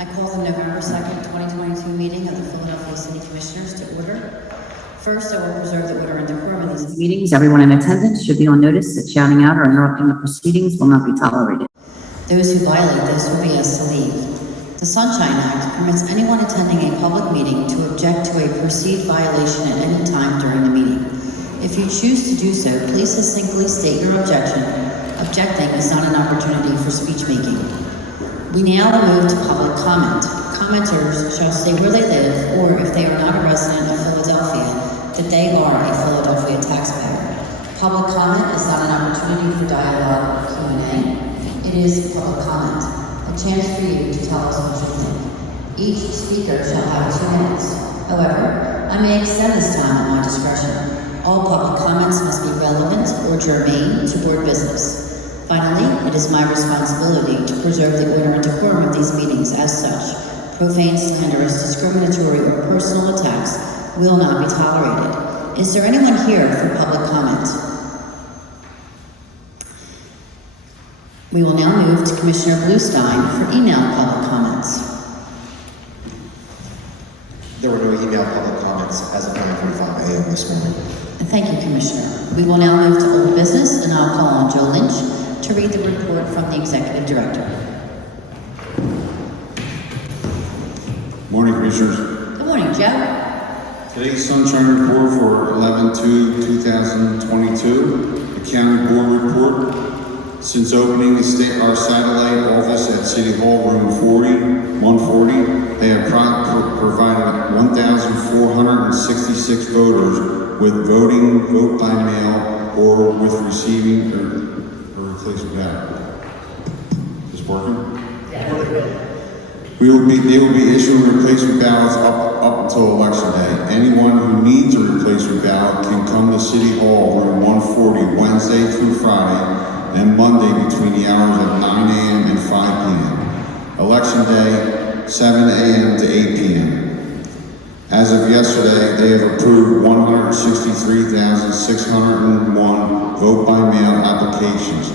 I call the November 2nd, 2022 meeting of the Philadelphia City Commissioners to order. First, I will preserve the order and decorum of these meetings. Everyone in attendance should be on notice that shouting out or interrupting the proceedings will not be tolerated. Those who violate this will be asked to leave. The Sunshine Act permits anyone attending a public meeting to object to a perceived violation at any time during the meeting. If you choose to do so, please succinctly state your objection. Objecting is not an opportunity for speech making. We now move to public comment. Commenters shall say where they live, or if they are not a resident of Philadelphia, that they are a Philadelphia taxpayer. Public comment is not an opportunity for dialogue or Q&A. It is public comment, a chance for you to tell us what you think. Each speaker shall have 2 minutes. However, I may extend this time at my discretion. All public comments must be relevant or germane to board business. Finally, it is my responsibility to preserve the order and decorum of these meetings. As such, profane, slanderous, discriminatory, or personal attacks will not be tolerated. Is there anyone here for public comment? We will now move to Commissioner Bluestein for email public comments. There were no email public comments as of 9:45 a.m. this morning. Thank you, Commissioner. We will now move to old business, and I'll call on Joe Lynch to read the report from the Executive Director. Morning, Commissioners. Good morning, Joe. Today's Sunshine Report for 11/2/2022. The County Board Report. Since opening our satellite office at City Hall, room 140, they have provided 1,466 voters with vote by mail or with receiving or replacement ballot. Is this working? They will be issuing replacement ballots up until Election Day. Anyone who needs a replacement ballot can come to City Hall, room 140, Wednesday through Friday, and Monday between the hours of 9 a.m. and 5 p.m. Election Day, 7 a.m. to 8 p.m. As of yesterday, they have approved 163,601 vote by mail applications,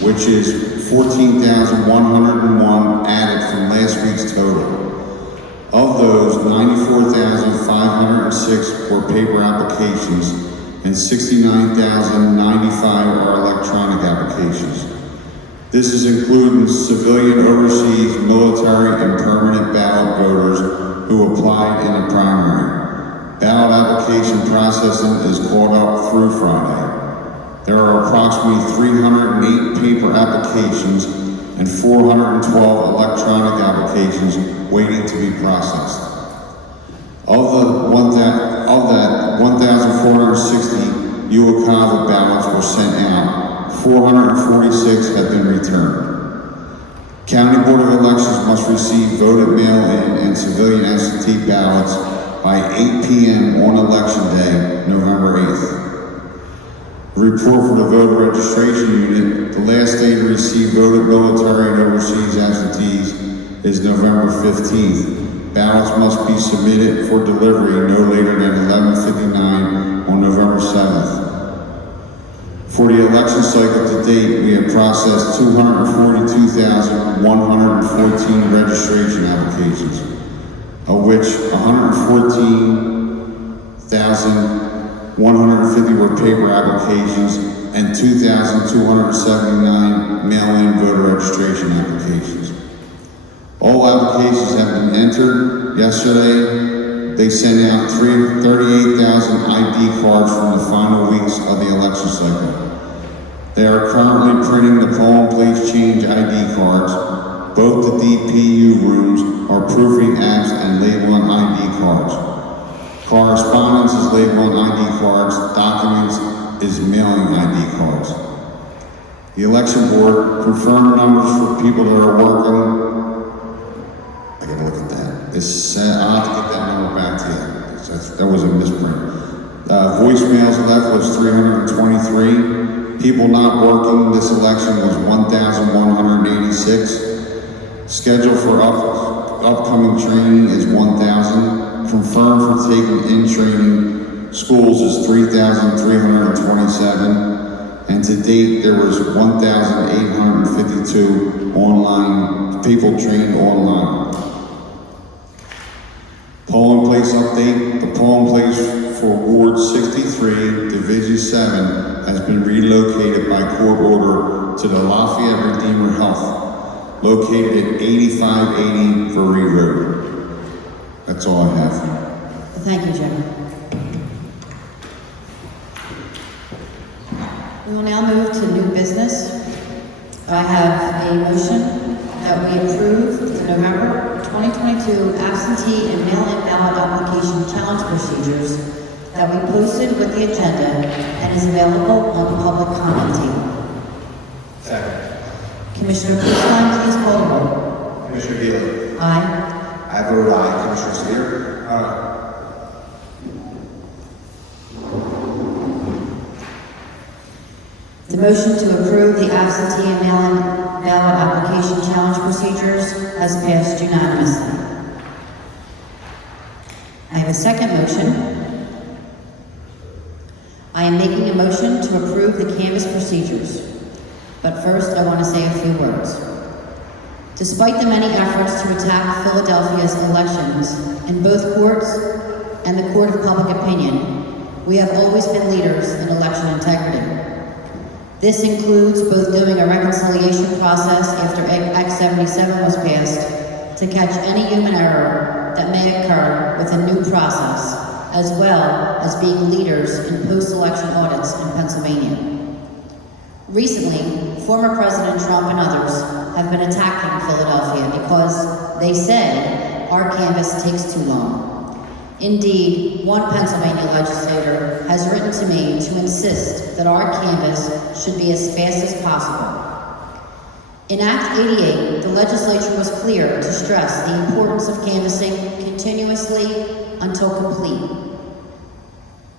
which is 14,101 added from last week's total. Of those, 94,506 were paper applications and 69,095 are electronic applications. This is including civilian, overseas, military, and permanent ballot voters who applied in the primary. Ballot application processing is caught up through Friday. There are approximately 308 paper applications and 412 electronic applications waiting to be processed. Of that 1,460 UOCAVA ballots were sent out, 446 have been returned. County Board of Elections must receive voted mail-in and civilian absentee ballots by 8 p.m. on Election Day, November 8th. The report for the voter registration unit, the last day to receive voted military and overseas absentees is November 15th. Ballots must be submitted for delivery no later than 11:59 on November 7th. For the election cycle to date, we have processed 242,114 registration applications, of which 114,150 were paper applications and 2,279 mail-in voter registration applications. All applications have been entered. Yesterday, they sent out 38,000 ID cards from the final weeks of the election cycle. They are currently printing the polling place change ID cards. Both the DPU rooms are proofing apps and labeling ID cards. Correspondence is labeling ID cards. Documents is mailing ID cards. The election board confirmed numbers for people that are working. I gotta look at that. I'll have to get that number back to you. That was a misprint. Voicemails left was 323. People not working this election was 1,186. Schedule for upcoming training is 1,000. Confirmed for taking in training schools is 3,327. And to date, there was 1,852 online people trained online. Polling place update. The polling place for Ward 63, Division 7, has been relocated by court order to the Lafayette Redeemer Health, located at 8580 Veree Road. That's all I have. Thank you, Jim. We will now move to new business. I have a motion that we approve the November 2022 absentee and mail-in ballot application challenge procedures that we posted with the agenda and is available on the public comment table. Second. Commissioner Bluestein, please call the roll. Commissioner Deeley. Aye. I vote aye. Commissioner Sabir. Aye. The motion to approve the absentee and mail-in ballot application challenge procedures has passed unanimously. I have a second motion. I am making a motion to approve the canvass procedures. But first, I want to say a few words. Despite the many efforts to attack Philadelphia's elections in both courts and the court of public opinion, we have always been leaders in election integrity. This includes both doing a reconciliation process after Act 77 was passed to catch any human error that may occur with a new process, as well as being leaders in post-election audits in Pennsylvania. Recently, former President Trump and others have been attacking Philadelphia because they say our canvass takes too long. Indeed, one Pennsylvania legislator has written to me to insist that our canvass should be as fast as possible. In Act 88, the legislature was clear to stress the importance of canvassing continuously until complete.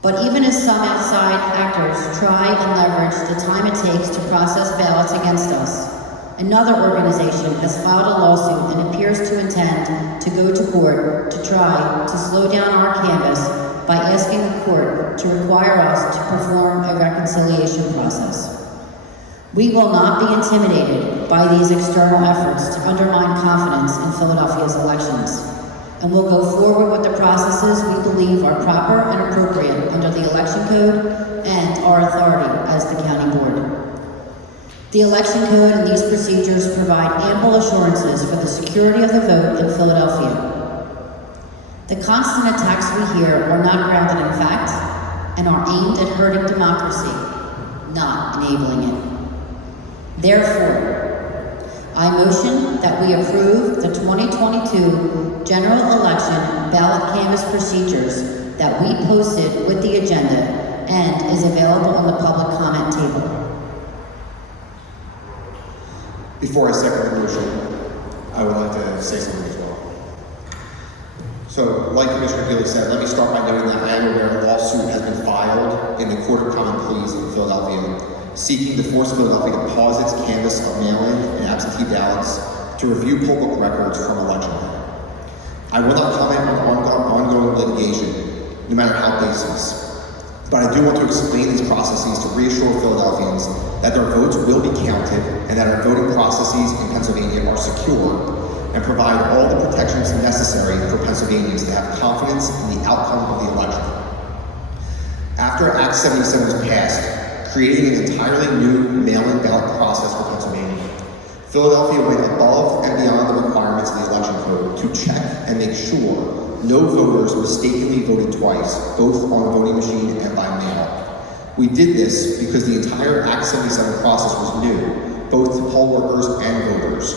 But even as some outside actors try and leverage the time it takes to process ballots against us, another organization has filed a lawsuit and appears to intend to go to court to try to slow down our canvass by asking the court to require us to perform a reconciliation process. We will not be intimidated by these external efforts to undermine confidence in Philadelphia's elections, and will go forward with the processes we believe are proper and appropriate under the election code and our authority as the county board. The election code and these procedures provide ample assurances for the security of the vote in Philadelphia. The constant attacks we hear are not grounded in fact and are aimed at hurting democracy, not enabling it. Therefore, I motion that we approve the 2022 general election ballot canvass procedures that we posted with the agenda and is available on the public comment table. Before I second the motion, I would like to say something as well. So, like Commissioner Philly said, let me start by noting that I am aware a lawsuit has been filed in the Court of Common Pleas in Philadelphia, seeking to force Philadelphia to pause its canvass of mail-in and absentee ballots to review poll book records from election day. I will not comment on ongoing litigation, no matter how baseless. But I do want to explain these processes to reassure Philadelphians that their votes will be counted and that our voting processes in Pennsylvania are secure and provide all the protections necessary for Pennsylvanians to have confidence in the outcome of the election. After Act 77 was passed, creating an entirely new mail-in ballot process for Pennsylvania, Philadelphia went above and beyond the requirements of the election code to check and make sure no voters mistakenly voted twice, both on a voting machine and by mail. We did this because the entire Act 77 process was new, both to poll workers and voters.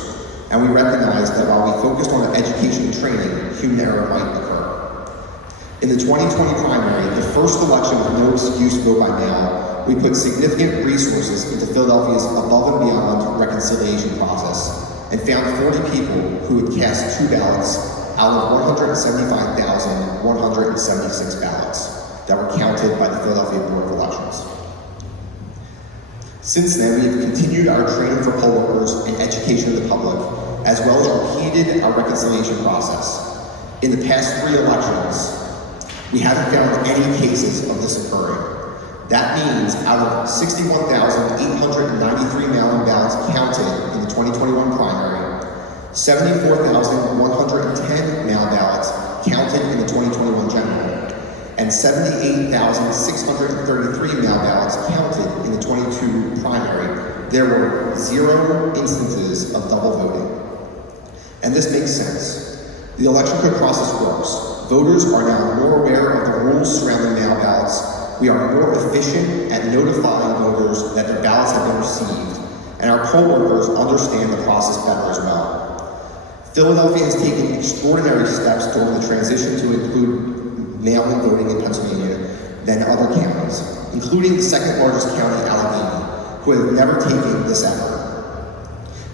And we recognized that while we focused on education and training, human error might occur. In the 2020 primary, the first election with no excuse vote by mail, we put significant resources into Philadelphia's above and beyond reconciliation process and found 40 people who had cast 2 ballots out of 175,176 ballots that were counted by the Philadelphia Board of Elections. Since then, we have continued our training for poll workers and education of the public, as well as repeated our reconciliation process. In the past 3 elections, we haven't found any cases of this occurring. That means out of 61,893 mail-in ballots counted in the 2021 primary, 74,110 mail ballots counted in the 2021 general, and 78,633 mail ballots counted in the 22 primary. There were 0 instances of double voting. And this makes sense. The election code process works. Voters are now more aware of the rules surrounding mail ballots. We are more efficient at notifying voters that their ballots have been received, and our poll workers understand the process better as well. Philadelphia has taken extraordinary steps during the transition to include mail-in voting in Pennsylvania than other counties, including the second largest county, Allegheny, who have never taken this effort.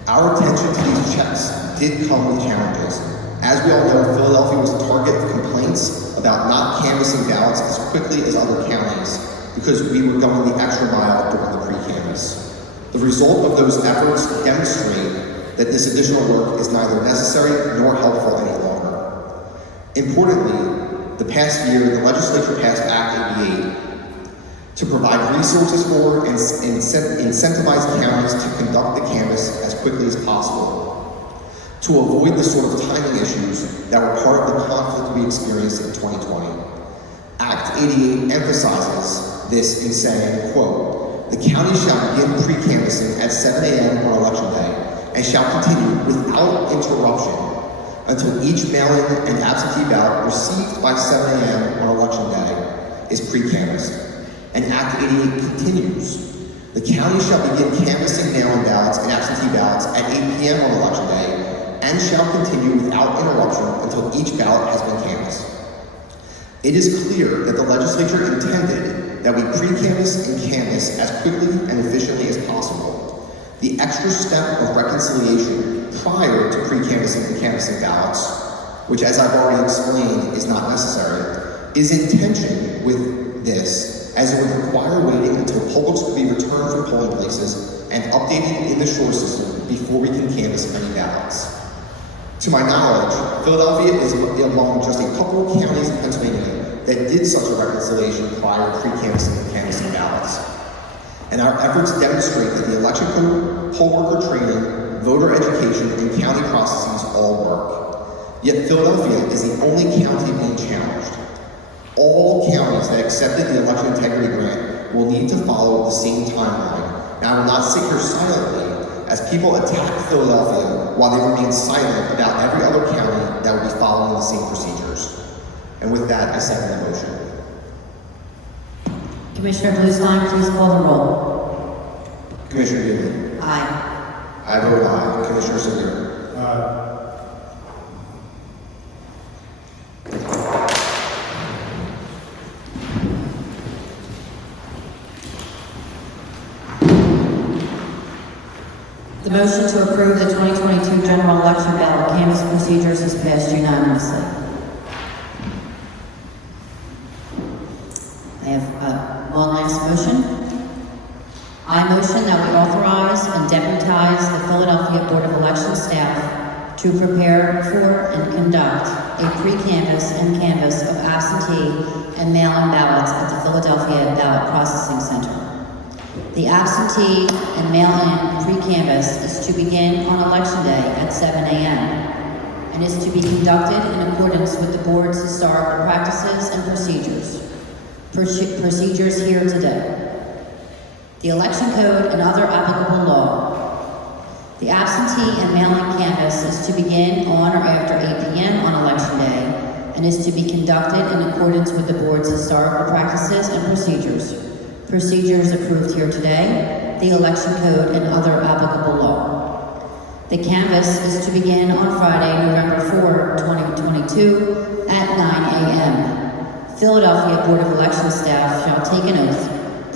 Our attention to these checks did come with challenges. As we all know, Philadelphia was the target of complaints about not canvassing ballots as quickly as other counties because we were going the extra mile during the pre-canvass. The result of those efforts demonstrate that this additional work is neither necessary nor helpful any longer. Importantly, the past year, the legislature passed Act 88 to provide resources for and incentivize counties to conduct the canvass as quickly as possible, to avoid the sort of timing issues that were part of the conflict we experienced in 2020. Act 88 emphasizes this in saying, quote, "The county shall begin pre-canvassing at 7 a.m. on election day and shall continue without interruption until each mail-in and absentee ballot received by 7 a.m. on election day is pre-canvassed." And Act 88 continues, "The county shall begin canvassing mail-in ballots and absentee ballots at 8 p.m. on election day and shall continue without interruption until each ballot has been canvassed." It is clear that the legislature intended that we pre-canvass and canvass as quickly and efficiently as possible. The extra step of reconciliation prior to pre-canvassing and canvassing ballots, which, as I've already explained, is not necessary, is in tension with this, as it would require waiting until pollbooks could be returned from polling places and updated in the SURE system before we can canvass many ballots. To my knowledge, Philadelphia is among just a couple of counties in Pennsylvania that did such a reconciliation prior to pre-canvassing and canvassing ballots. And our efforts demonstrate that the election code, poll worker training, voter education, and county processes all work. Yet Philadelphia is the only county being challenged. All counties that accepted the election integrity grant will need to follow the same timeline. Now, I will not sit here silently as people attack Philadelphia while they remain silent about every other county that will be following the same procedures. And with that, I second the motion. Commissioner Bluestein, please call the roll. Commissioner Deeley. Aye. I vote aye. Commissioner Sabir. The motion to approve the 2022 general election ballot canvass procedures is passed unanimously. I have one last motion. I motion that we authorize and deputize the Philadelphia Board of Election staff to prepare for and conduct a pre-canvass and canvass of absentee and mail-in ballots at the Philadelphia Ballot Processing Center. The absentee and mail-in pre-canvass is to begin on election day at 7 a.m. and is to be conducted in accordance with the board's historical practices and procedures here today. The election code and other applicable law. The absentee and mail-in canvass is to begin on or after 8 p.m. on election day and is to be conducted in accordance with the board's historical practices and procedures approved here today, the election code, and other applicable law. The canvass is to begin on Friday, November 4, 2022 at 9 a.m. Philadelphia Board of Election staff shall take an oath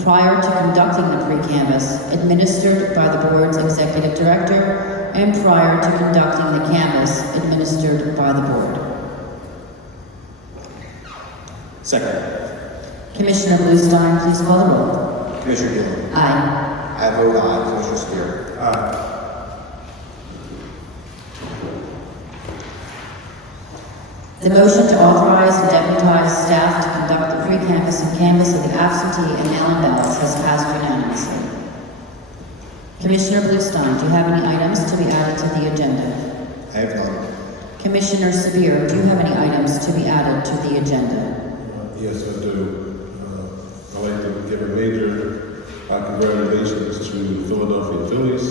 prior to conducting the pre-canvass administered by the board's executive director and prior to conducting the canvass administered by the board. Second. Commissioner Bluestein, please call the roll. Commissioner Deeley. Aye. I vote aye. Commissioner Sabir. The motion to authorize and deputize staff to conduct the pre-canvass and canvass of the absentee and mail-in ballots has passed unanimously. Commissioner Bluestein, do you have any items to be added to the agenda? I have none. Commissioner Sabir, do you have any items to be added to the agenda? Yes, I do. I'd like to give a major congratulations to the Philadelphia Phillies.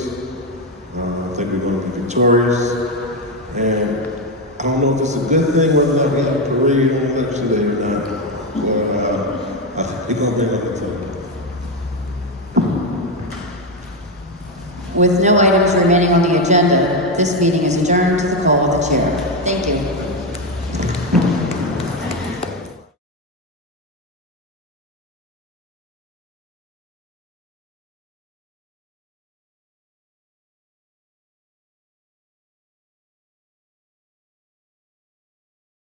I think we're going to be victorious. And I don't know if it's a good thing whether or not we have a parade on election day or not. But I think we're going to be able to. With no items remaining on the agenda, this meeting is adjourned to the call of the chair. Thank you.